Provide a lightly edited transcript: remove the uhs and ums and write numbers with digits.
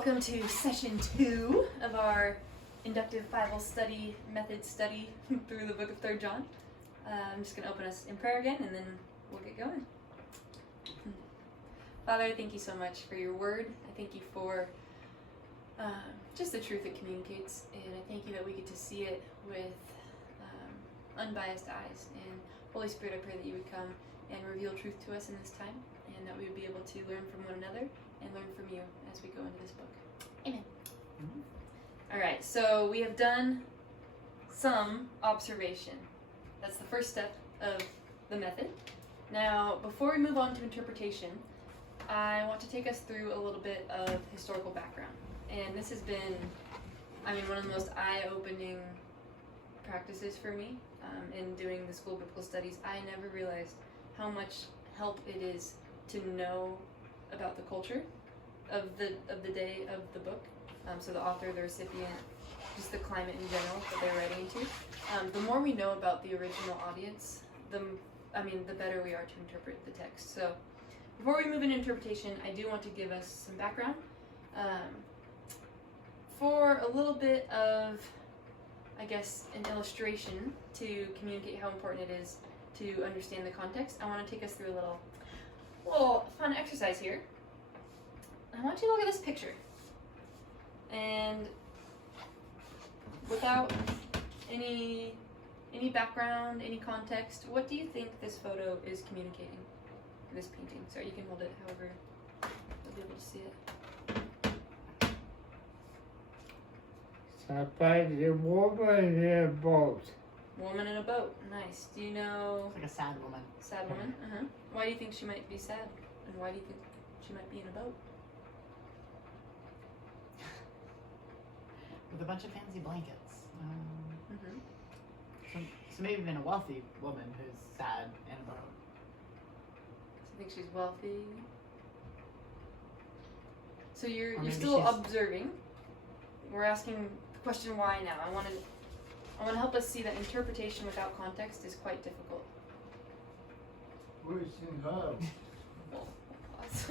welcome to session 2 of our inductive Bible study method study through the book of 3 John. I'm just going to open us in prayer again and then we'll get going. Father, I thank you so much for your word. I thank you for just the truth it communicates, and I thank you that we get to see it with unbiased eyes. And Holy Spirit, I pray that you would come and reveal truth to us in this time, and that we would be able to learn from one another and learn from you as we go into this book. Amen. Mm-hmm. All right, so we have done some observation. That's the first step of the method. Now, before we move on to interpretation, I want to take us through a little bit of historical background. And this has been, one of the most eye-opening practices for me in doing the School of Biblical Studies. I never realized how much help it is to know about the culture of the day of the book. So the author, the recipient, just the climate in general that they're writing into. The more we know about the original audience, the better we are to interpret the text. So before we move into interpretation, I do want to give us some background. For a little bit of, an illustration to communicate how important it is to understand the context, I want to take us through a little fun exercise here. I want you to look at this picture. And without any background, any context, what do you think this photo is communicating? This painting. Sorry, you can hold it however you'll be able to see it. A woman in a boat. Woman in a boat. Nice. Do you know? It's like a sad woman. Sad woman? Uh-huh. Why do you think she might be sad? And why do you think she might be in a boat? With a bunch of fancy blankets. Mm-hmm. So maybe even a wealthy woman who's sad in a boat. So you think she's wealthy? So Or you're maybe still she's- observing. We're asking the question why now. I want to help us see that interpretation without context is quite difficult. Wishing her. Well, pause.